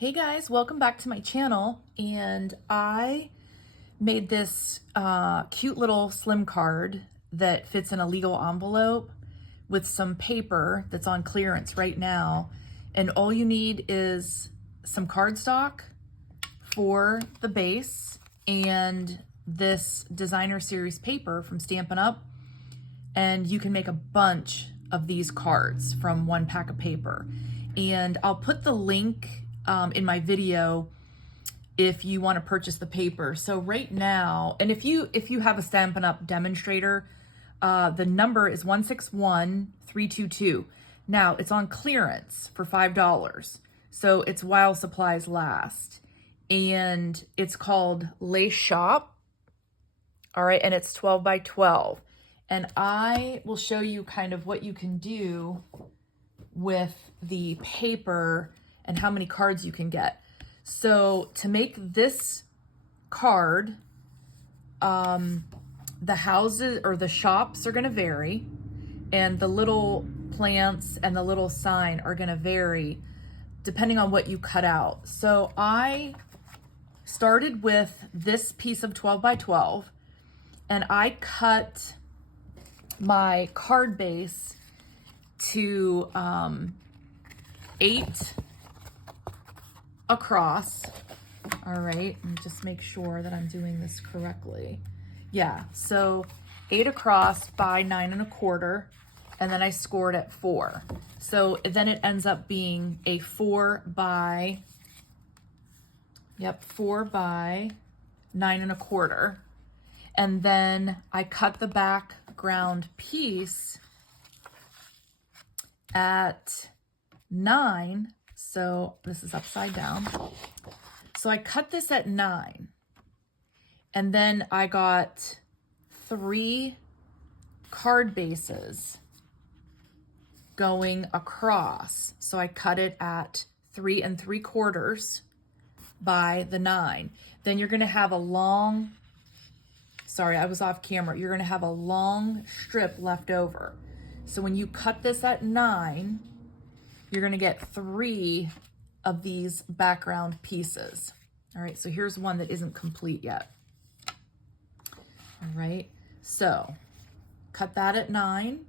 Hey guys, welcome back to my channel. And I made this cute little slim card that fits in a legal envelope with some paper that's on clearance right now. And all you need is some cardstock for the base and this designer series paper from Stampin' Up. And you can make a bunch of these cards from one pack of paper. And I'll put the link in my video if you want to purchase the paper. So right now, and if you have a Stampin' Up demonstrator, the number is 161322. Now it's on clearance for $5. So it's while supplies last. And it's called Les Shoppes. All right, and it's 12 by 12. And I will show you kind of what you can do with the paper and how many cards you can get. So to make this card, the houses or the shops are going to vary, and the little plants and the little sign are going to vary depending on what you cut out. So I started with this piece of 12 by 12, and I cut my card base to 8 across. All right, and just make sure that I'm doing this correctly. Yeah, so 8 across by 9 1/4, and then I scored at 4. So then it ends up being a 4 by 9 1/4. And then I cut the background piece at 9. So this is upside down. So I cut this at 9. And then I got 3 card bases going across. So I cut it at 3 3/4 by the 9. Then you're going to have a long, sorry, I was off camera. You're going to have a long strip left over. So when you cut this at 9, you're going to get 3 of these background pieces. All right, so here's one that isn't complete yet. All right, so cut that at 9.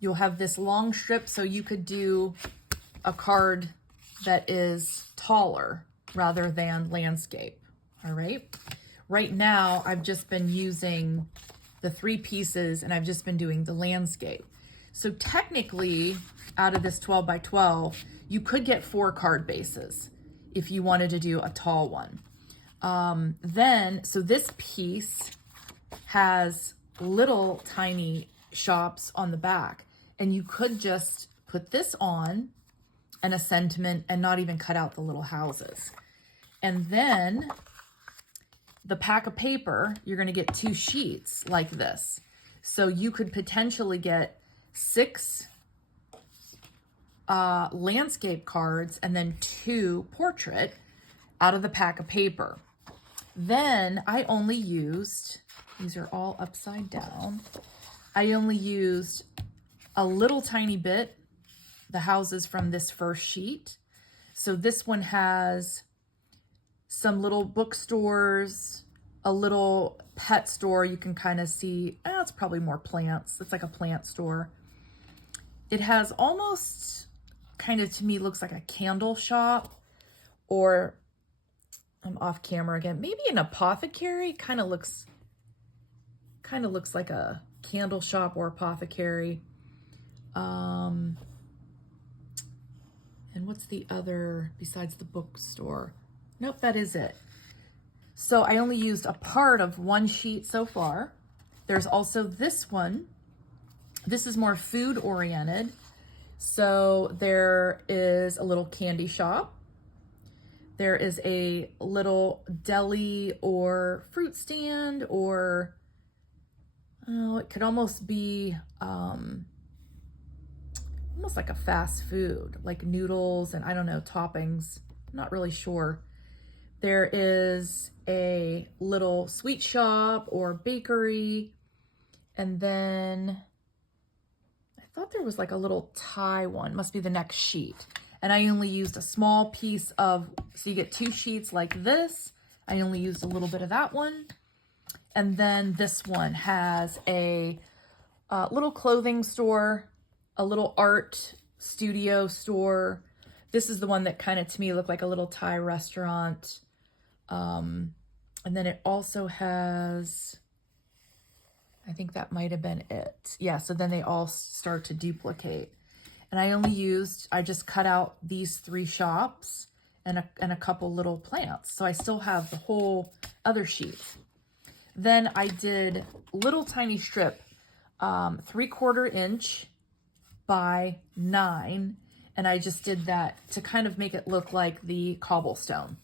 You'll have this long strip, so you could do a card that is taller rather than landscape. All right, right now I've just been using the 3 pieces, and I've just been doing the landscape. So technically, out of this 12 by 12, you could get 4 card bases if you wanted to do a tall one. So this piece has little tiny shops on the back, and you could just put this on and a sentiment and not even cut out the little houses. And then the pack of paper, you're going to get 2 sheets like this. So you could potentially get 6 landscape cards and then 2 portrait out of the pack of paper. Then I only used, these are all upside down, I only used a little tiny bit, the houses from this first sheet. So this one has some little bookstores, a little pet store. You can kind of see, it's probably more plants. It's like a plant store. It has almost kind of, to me, looks like a candle shop, or I'm off camera again, maybe an apothecary. Kind of looks like a candle shop or apothecary. And what's the other besides the bookstore? Nope, that is it. So I only used a part of 1 sheet so far. There's also this one. This is more food oriented. So there is a little candy shop. There is a little deli or fruit stand, or it could almost be almost like a fast food, like noodles and I don't know, toppings. I'm not really sure. There is a little sweet shop or bakery. And then I thought there was like a little Thai one, must be the next sheet. And I only used a small piece of, so you get 2 sheets like this. I only used a little bit of that one. And then this one has a little clothing store, a little art studio store. This is the one that kind of to me looked like a little Thai restaurant. And then it also has, I think that might have been it. Yeah, so then they all start to duplicate. And I just cut out these 3 shops and a couple little plants. So I still have the whole other sheet. Then I did little tiny strip, 3/4 inch by 9. And I just did that to kind of make it look like the cobblestone.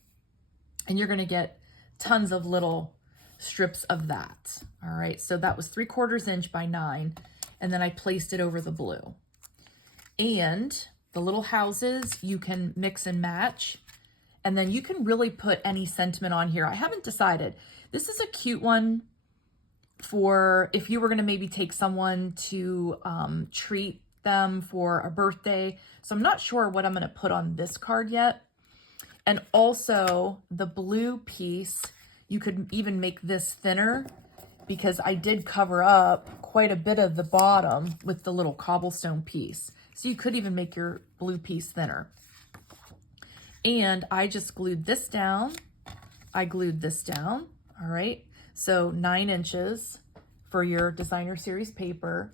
And you're gonna get tons of little strips of that. All right, so that was 3/4 inch by 9. And then I placed it over the blue. And the little houses you can mix and match. And then you can really put any sentiment on here. I haven't decided. This is a cute one for if you were going to maybe take someone to treat them for a birthday. So I'm not sure what I'm going to put on this card yet. And also the blue piece, you could even make this thinner because I did cover up quite a bit of the bottom with the little cobblestone piece. So you could even make your blue piece thinner. And I just glued this down. I glued this down. All right. So 9 inches for your designer series paper.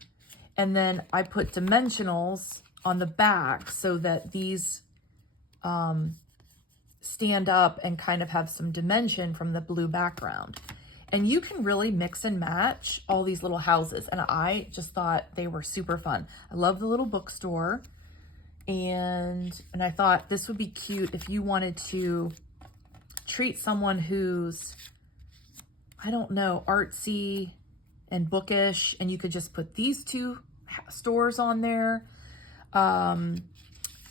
And then I put dimensionals on the back so that these stand up and kind of have some dimension from the blue background. And you can really mix and match all these little houses. And I just thought they were super fun. I love the little bookstore. And I thought this would be cute if you wanted to treat someone who's, I don't know, artsy and bookish. And you could just put these 2 stores on there. And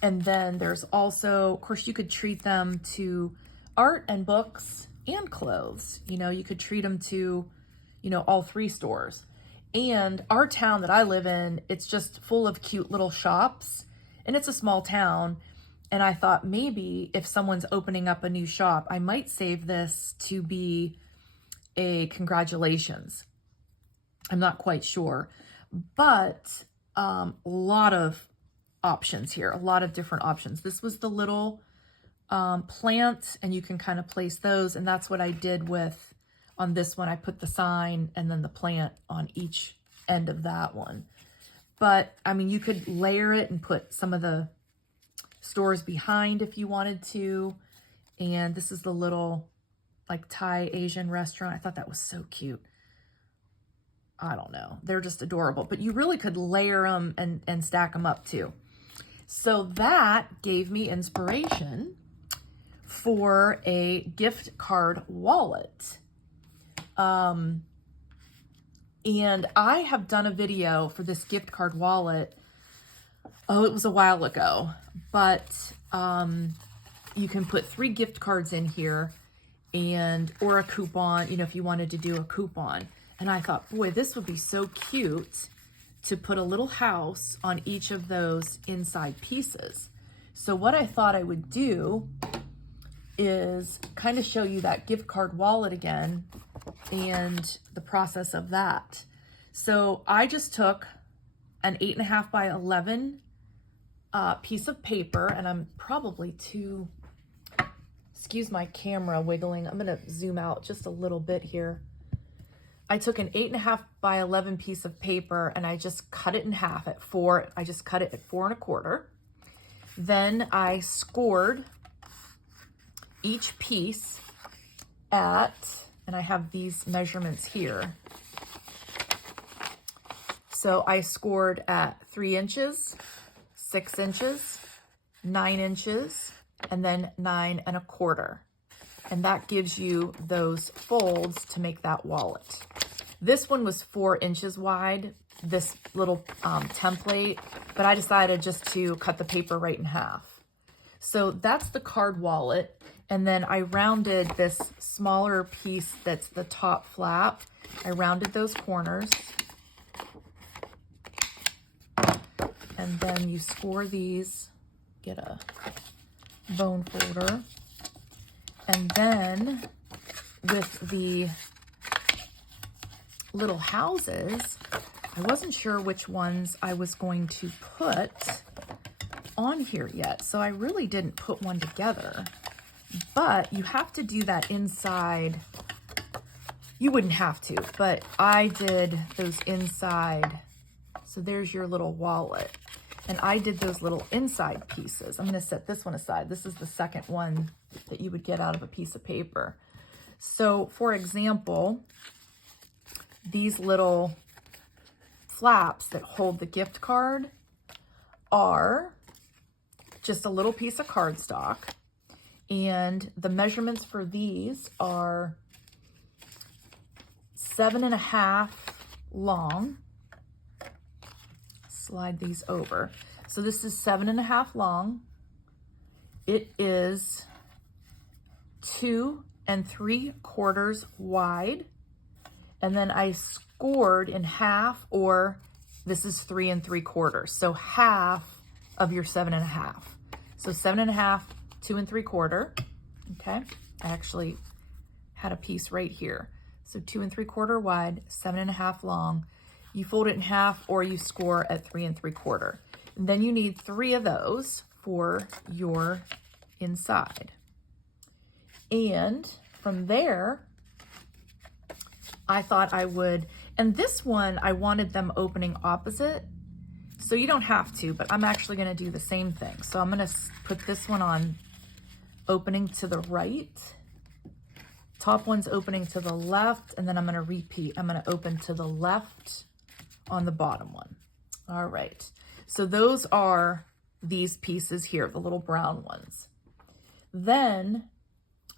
then there's also, of course, you could treat them to art and books and clothes. You know, you could treat them to, you know, all 3 stores. And our town that I live in, it's just full of cute little shops, and it's a small town. And I thought maybe if someone's opening up a new shop, I might save this to be a congratulations. I'm not quite sure, but a lot of options here, a lot of different options. This was the little plant, and you can kind of place those. And that's what I did with, on this one, I put the sign and then the plant on each end of that one. But I mean, you could layer it and put some of the stores behind if you wanted to. And this is the little like Thai Asian restaurant. I thought that was so cute. I don't know. They're just adorable, but you really could layer them and stack them up too. So that gave me inspiration for a gift card wallet. And I have done a video for this gift card wallet. Oh, it was a while ago, but you can put 3 gift cards in here or a coupon, you know, if you wanted to do a coupon. And I thought, boy, this would be so cute to put a little house on each of those inside pieces. So what I thought I would do is kind of show you that gift card wallet again and the process of that. So I just took an 8.5 by 11 piece of paper, and I'm probably too, excuse my camera wiggling. I'm going to zoom out just a little bit here. I took an 8.5 by 11 piece of paper and I just cut it in half at 4. I just cut it at 4 1/4. Then I scored each piece at, and I have these measurements here. So I scored at 3 inches, 6 inches, 9 inches, and then 9 1/4. And that gives you those folds to make that wallet. This one was 4 inches wide, this little template, but I decided just to cut the paper right in half. So that's the card wallet. And then I rounded this smaller piece that's the top flap. I rounded those corners. And then you score these get a bone folder. And then with the little houses, I wasn't sure which ones I was going to put on here yet. So I really didn't put one together, but you have to do that inside. You wouldn't have to, but I did those inside. So there's your little wallet. And I did those little inside pieces. I'm gonna set this one aside. This is the second one that you would get out of a piece of paper. So for example, these little flaps that hold the gift card are just a little piece of cardstock. And the measurements for these are 7.5 long. Slide these over. So this is 7.5 long. It is 2 3/4 wide. And then I scored in half, or this is 3 3/4. So half of your 7.5. So 7.5, 2 3/4. Okay. I actually had a piece right here. So 2 3/4 wide, 7.5 long. You fold it in half, or you score at 3 3/4. And then you need 3 of those for your inside. And from there, I thought I would, and this one, I wanted them opening opposite. So you don't have to, but I'm actually gonna do the same thing. So I'm gonna put this one on opening to the right. Top one's opening to the left, and then I'm gonna repeat. I'm gonna open to the left on the bottom one. All right, so those are these pieces here, the little brown ones. Then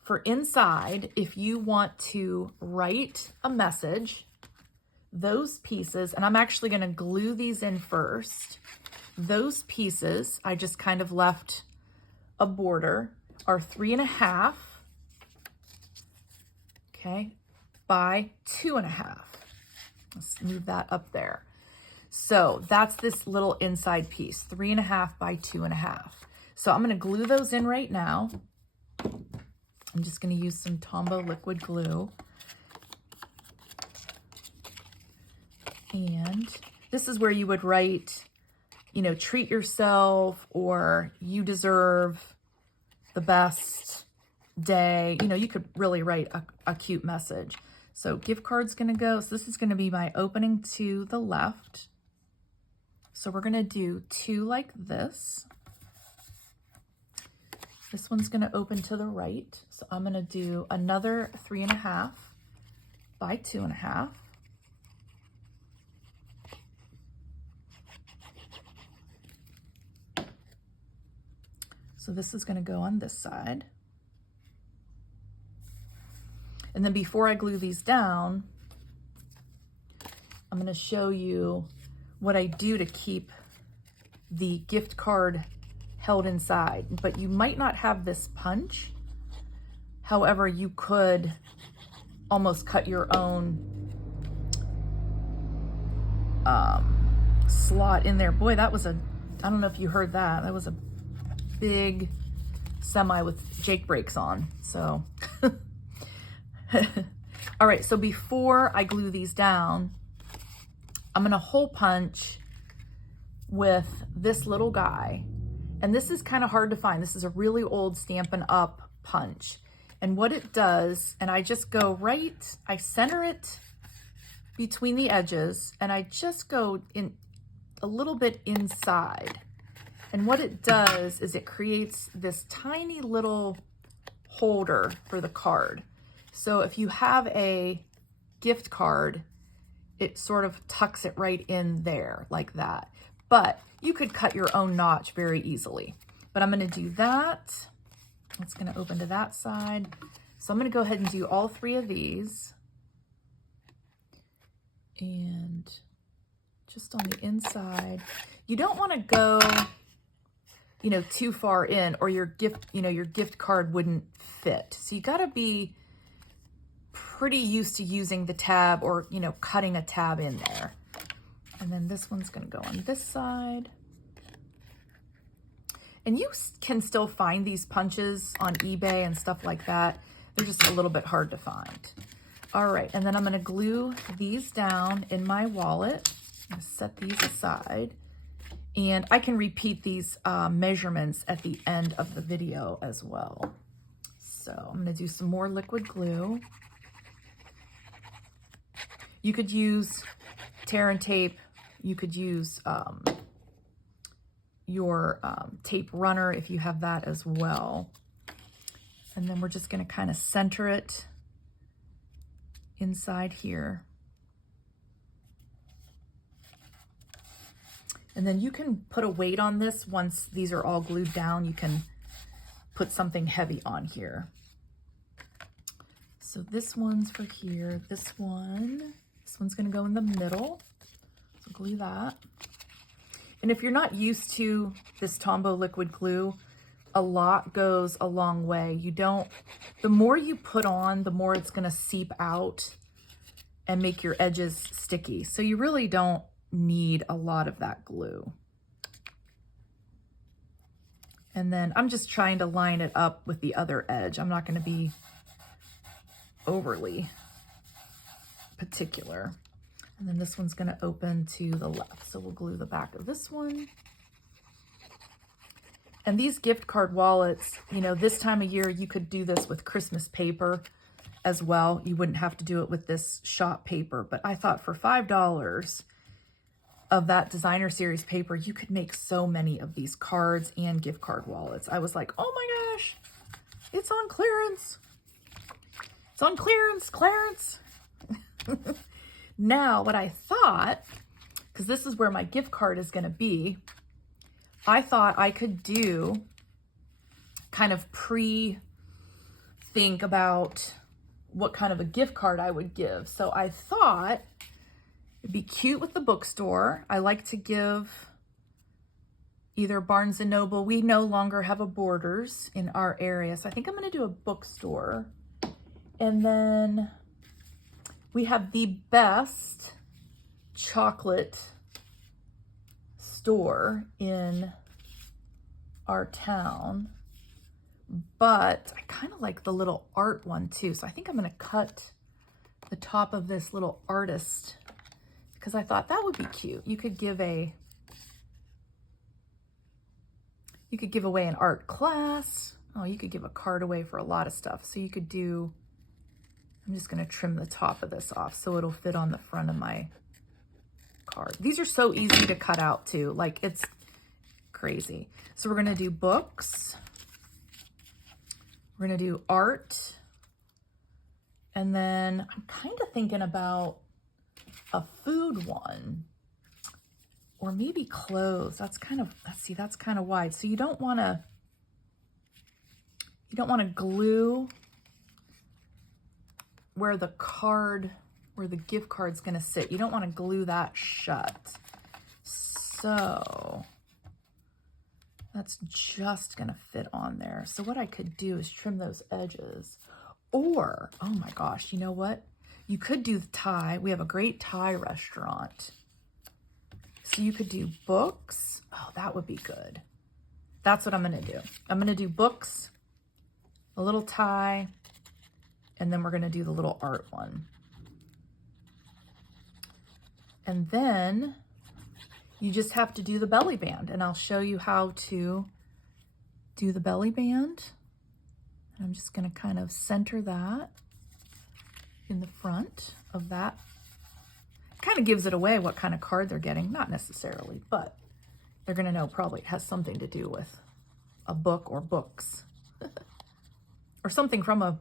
for inside, if you want to write a message, those pieces, and I'm actually gonna glue these in first. Those pieces, I just kind of left a border, are 3.5, okay, by 2.5. Let's move that up there. So that's this little inside piece, 3.5 by 2.5. So I'm gonna glue those in right now. I'm just gonna use some Tombow liquid glue. And this is where you would write, you know, treat yourself, or you deserve the best day. You know, you could really write a cute message. So gift card's gonna go, so this is gonna be my opening to the left. So we're gonna do 2 like this. This one's gonna open to the right. So I'm gonna do another 3.5 by 2.5. So this is gonna go on this side. And then before I glue these down, I'm gonna show you what I do to keep the gift card held inside. But you might not have this punch. However, you could almost cut your own slot in there. Boy, that was I don't know if you heard that. That was a big semi with Jake brakes on. So, all right, so before I glue these down, I'm gonna hole punch with this little guy. And this is kind of hard to find. This is a really old Stampin' Up punch. And what it does, and I just go right, I center it between the edges, and I just go in a little bit inside. And what it does is it creates this tiny little holder for the card. So if you have a gift card, it sort of tucks it right in there like that. But you could cut your own notch very easily. But I'm gonna do that. It's gonna open to that side. So I'm gonna go ahead and do all 3 of these. And just on the inside, you don't wanna go, you know, too far in, or your gift, you know, your gift card wouldn't fit. So you gotta be pretty used to using the tab, or, you know, cutting a tab in there. And then this one's gonna go on this side. And you can still find these punches on eBay and stuff like that. They're just a little bit hard to find. All right, and then I'm gonna glue these down in my wallet. I'm gonna set these aside. And I can repeat these measurements at the end of the video as well. So I'm gonna do some more liquid glue. You could use tear and tape. You could use your tape runner if you have that as well. And then we're just gonna kind of center it inside here. And then you can put a weight on this once these are all glued down. You can put something heavy on here. So this one's for here. This one's gonna go in the middle. So glue that. And if you're not used to this Tombow liquid glue, a lot goes a long way. The more you put on, the more it's gonna seep out and make your edges sticky. So you really don't need a lot of that glue. And then I'm just trying to line it up with the other edge. I'm not going to be overly particular. And then this one's going to open to the left. So we'll glue the back of this one. And these gift card wallets, you know, this time of year, you could do this with Christmas paper as well. You wouldn't have to do it with this shop paper, but I thought for $5 of that designer series paper, you could make so many of these cards and gift card wallets. I was like, oh my gosh, it's on clearance. It's on clearance, Clarence. Now, what I thought, because this is where my gift card is going to be, I thought I could do kind of think about what kind of a gift card I would give. So I thought it'd be cute with the bookstore. I like to give either Barnes & Noble. We no longer have a Borders in our area, so I think I'm going to do a bookstore. And then we have the best chocolate store in our town, but I kind of like the little art one too. So I think I'm going to cut the top of this little artist because I thought that would be cute. You could give away an art class. Oh, you could give a card away for a lot of stuff. So you could do, I'm just going to trim the top of this off so it'll fit on the front of my card. These are so easy to cut out too. Like, it's crazy. So we're going to do books. We're going to do art. And then I'm kind of thinking about a food one, or maybe clothes. That's kind of, let's see, that's kind of wide. So you don't want to glue where the gift card's going to sit. You don't want to glue that shut. So that's just going to fit on there. So what I could do is trim those edges. Or, oh my gosh, you know what? You could do the Thai. We have a great Thai restaurant. So you could do books. Oh, that would be good. That's what I'm going to do. I'm going to do books, a little Thai, and then we're going to do the little art one. And then you just have to do the belly band, and I'll show you how to do the belly band. And I'm just going to kind of center that in the front of that. Kind of gives it away what kind of card they're getting. Not necessarily, but they're going to know probably it has something to do with a book or books. Or something from a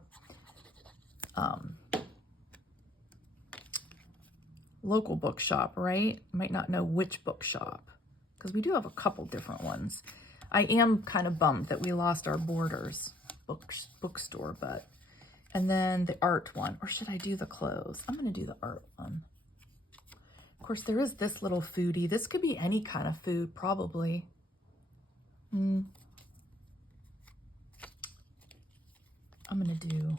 local bookshop, right? Might not know which bookshop, because we do have a couple different ones. I am kind of bummed that we lost our Borders bookstore, but, and then the art one, or should I do the clothes? I'm going to do the art one. Of course, there is this little foodie. This could be any kind of food, probably. I'm going to do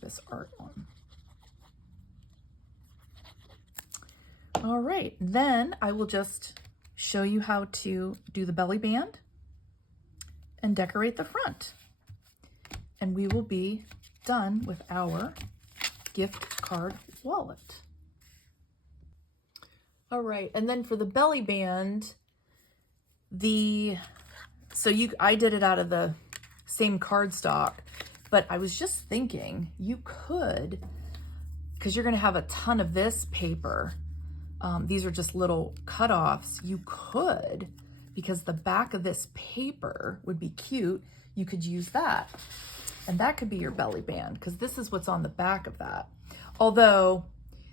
this art one. All right, then I will just show you how to do the belly band and decorate the front. And we will be done with our gift card wallet. All right, and then for the belly band, I did it out of the same cardstock, but I was just thinking you could, because you're gonna have a ton of this paper, these are just little cutoffs, you could, because the back of this paper would be cute, you could use that. And that could be your belly band, because this is what's on the back of that. Although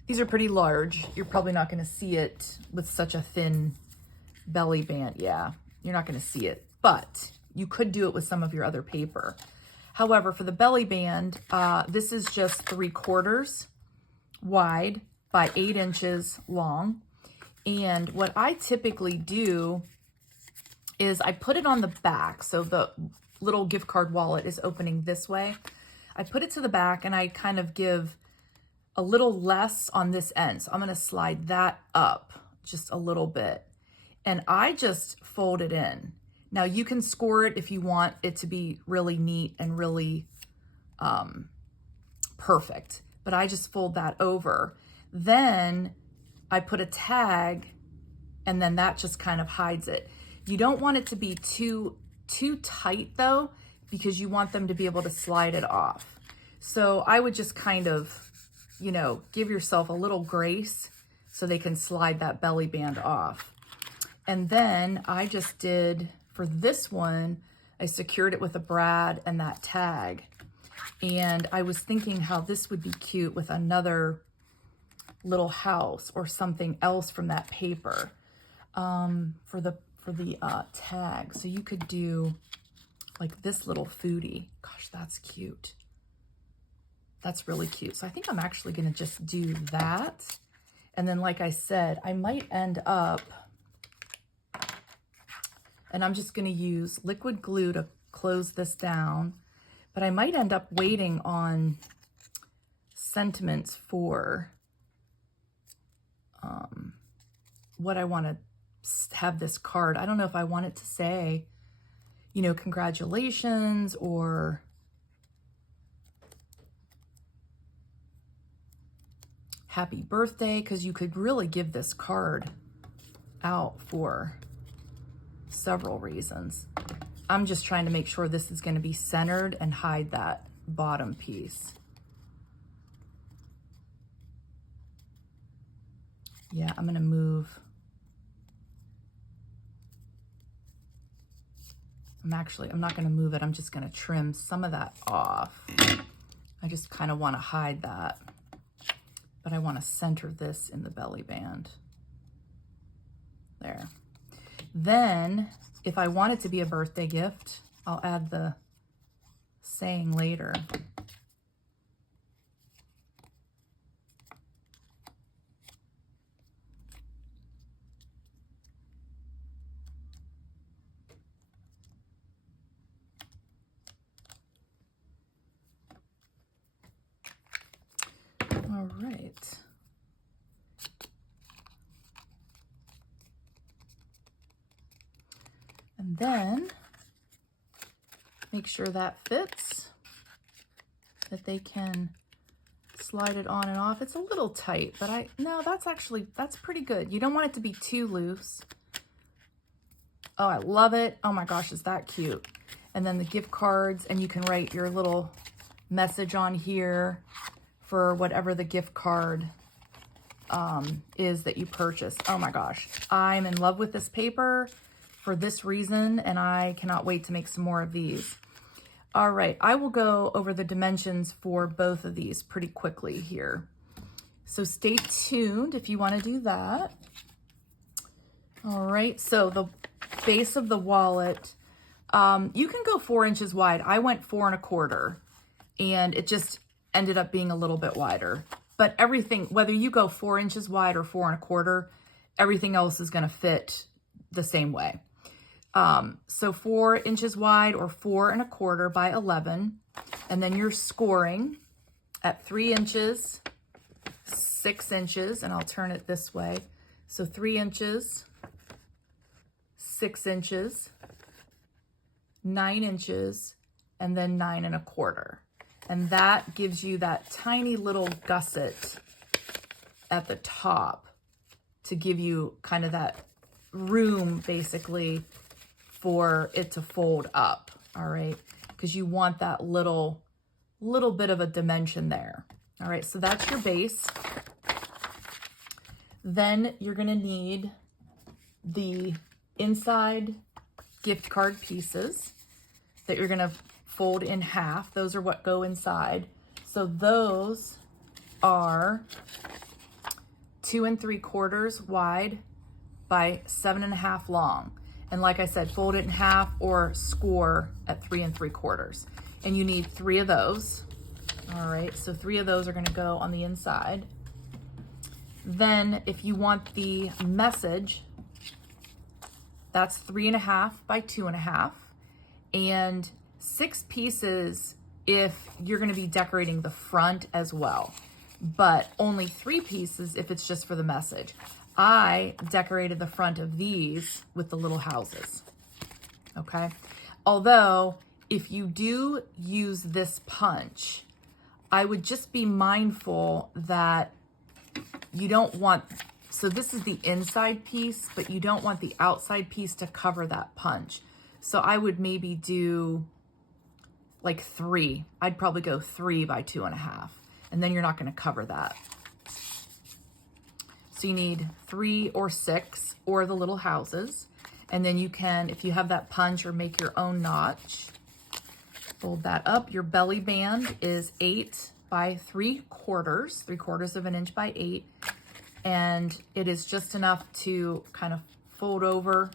these are pretty large, you're probably not gonna see it with such a thin belly band. Yeah, you're not gonna see it, but you could do it with some of your other paper. However, for the belly band, this is just 3/4 wide by 8 inches long. And what I typically do is I put it on the back. So the little gift card wallet is opening this way. I put it to the back and I kind of give a little less on this end. So I'm gonna slide that up just a little bit. And I just fold it in. Now you can score it if you want it to be really neat and really perfect, but I just fold that over. Then I put a tag and then that just kind of hides it. You don't want it to be too tight though, because you want them to be able to slide it off. So I would just kind of, give yourself a little grace so they can slide that belly band off. And then I just did, for this one, I secured it with a brad and that tag. And I was thinking how this would be cute with another little house or something else from that paper for the tag. So you could do like this little foodie. Gosh, that's cute. That's really cute. So I think I'm actually gonna just do that. And then like I said, I might end up, and I'm just gonna use liquid glue to close this down, but I might end up waiting on sentiments for what I wanna have this card. I don't know if I want it to say, congratulations or happy birthday, because you could really give this card out for several reasons. I'm just trying to make sure this is going to be centered and hide that bottom piece. Yeah, I'm going to move. I'm not going to move it. I'm just going to trim some of that off. I just kind of want to hide that. But I want to center this in the belly band. There. Then, if I want it to be a birthday gift, I'll add the saying later. All right. And then make sure that fits, that they can slide it on and off. It's a little tight, but no, that's pretty good. You don't want it to be too loose. Oh, I love it. Oh my gosh, is that cute? And then the gift cards, and you can write your little message on here for whatever the gift card is that you purchased. Oh my gosh, I'm in love with this paper for this reason, and I cannot wait to make some more of these. All right, I will go over the dimensions for both of these pretty quickly here. So stay tuned if you want to do that. All right, so the base of the wallet, you can go 4 inches wide. I went 4 1/4, and it just ended up being a little bit wider. But everything, whether you go 4 inches wide or 4 1/4, everything else is going to fit the same way. So 4 inches wide or 4 1/4 by 11. And then you're scoring at 3 inches, 6 inches, and I'll turn it this way. So 3 inches, 6 inches, 9 inches, and then 9 1/4. And that gives you that tiny little gusset at the top to give you kind of that room basically for it to fold up, all right? Because you want that little bit of a dimension there. All right, so that's your base. Then you're gonna need the inside gift card pieces that you're gonna fold in half. Those are what go inside. So those are 2 3/4 wide by 7 1/2 long. And like I said, fold it in half or score at 3 3/4. And you need 3 of those. All right, so 3 of those are gonna go on the inside. Then if you want the message, that's 3 1/2 by 2 1/2. And 6 pieces if you're gonna be decorating the front as well, but only 3 pieces if it's just for the message. I decorated the front of these with the little houses, okay? Although, if you do use this punch, I would just be mindful that you don't want, so this is the inside piece, but you don't want the outside piece to cover that punch. So I would maybe do like 3. I'd probably go 3 by 2 1/2, and then you're not gonna cover that. So you need 3 or 6 or the little houses. And then you can, if you have that punch, or make your own notch, fold that up. Your belly band is 8 by 3/4, 3/4 of an inch by 8. And it is just enough to kind of fold over.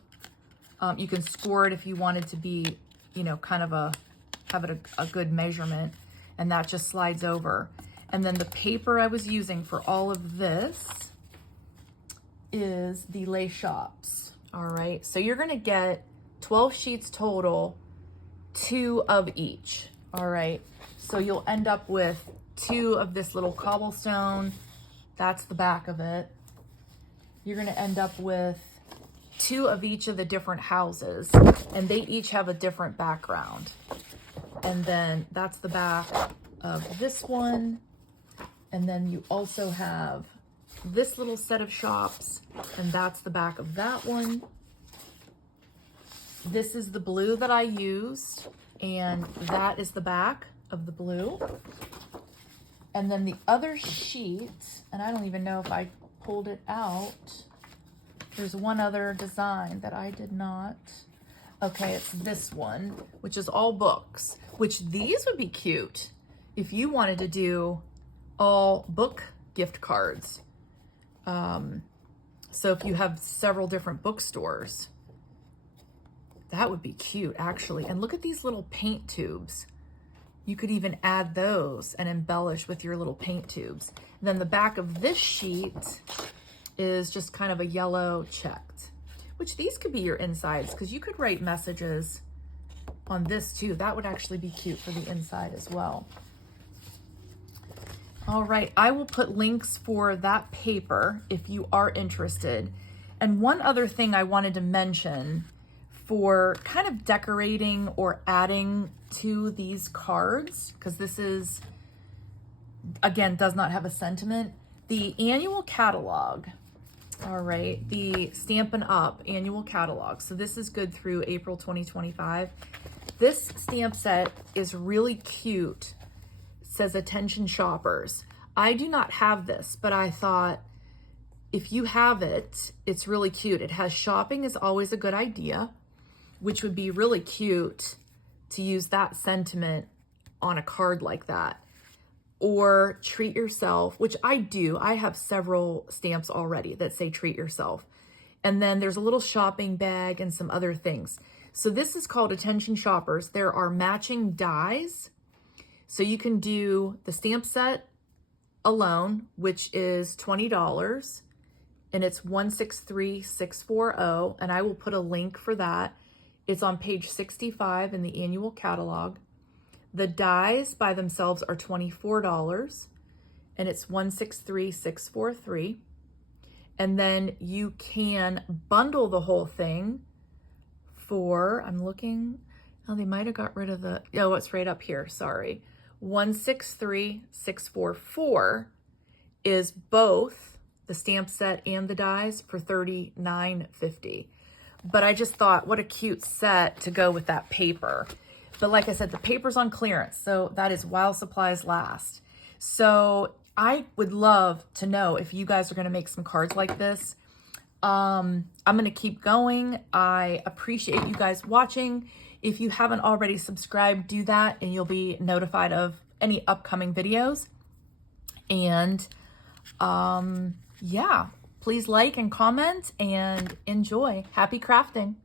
You can score it if you wanted to be, you know, kind of have it a good measurement, and that just slides over. And then the paper I was using for all of this is the Les Shoppes. All right, so you're gonna get 12 sheets total, 2 of each. All right, so you'll end up with 2 of this little cobblestone. That's the back of it. You're gonna end up with 2 of each of the different houses, and they each have a different background. And then that's the back of this one. And then you also have this little set of shops, and that's the back of that one. This is the blue that I used, and that is the back of the blue. And then the other sheet, and I don't even know if I pulled it out. There's one other design that I did not. Okay, it's this one, which is all books, which these would be cute if you wanted to do all book gift cards. So if you have several different bookstores, that would be cute actually. And look at these little paint tubes. You could even add those and embellish with your little paint tubes. And then the back of this sheet is just kind of a yellow checked, which these could be your insides, because you could write messages on this too. That would actually be cute for the inside as well. All right, I will put links for that paper if you are interested. And one other thing I wanted to mention for kind of decorating or adding to these cards, because this is, again, does not have a sentiment, the annual catalog. All right, the Stampin' Up annual catalog. So this is good through April 2025. This stamp set is really cute. It says attention shoppers. I do not have this, but I thought if you have it, it's really cute. It has shopping is always a good idea, which would be really cute to use that sentiment on a card like that. Or treat yourself, which I do. I have several stamps already that say treat yourself. And then there's a little shopping bag and some other things. So this is called Attention Shoppers. There are matching dies. So you can do the stamp set alone, which is $20, and it's 163640, and I will put a link for that. It's on page 65 in the annual catalog. The dies by themselves are $24, and it's 163643. And then you can bundle the whole thing for, I'm looking, oh, they might have got rid of the, oh, it's right up here, sorry. 163644 is both the stamp set and the dies for $39.50. But I just thought, what a cute set to go with that paper. But like I said, the paper's on clearance, so that is while supplies last. So I would love to know if you guys are gonna make some cards like this. I'm gonna keep going. I appreciate you guys watching. If you haven't already subscribed, do that and you'll be notified of any upcoming videos. And yeah, please like and comment and enjoy. Happy crafting.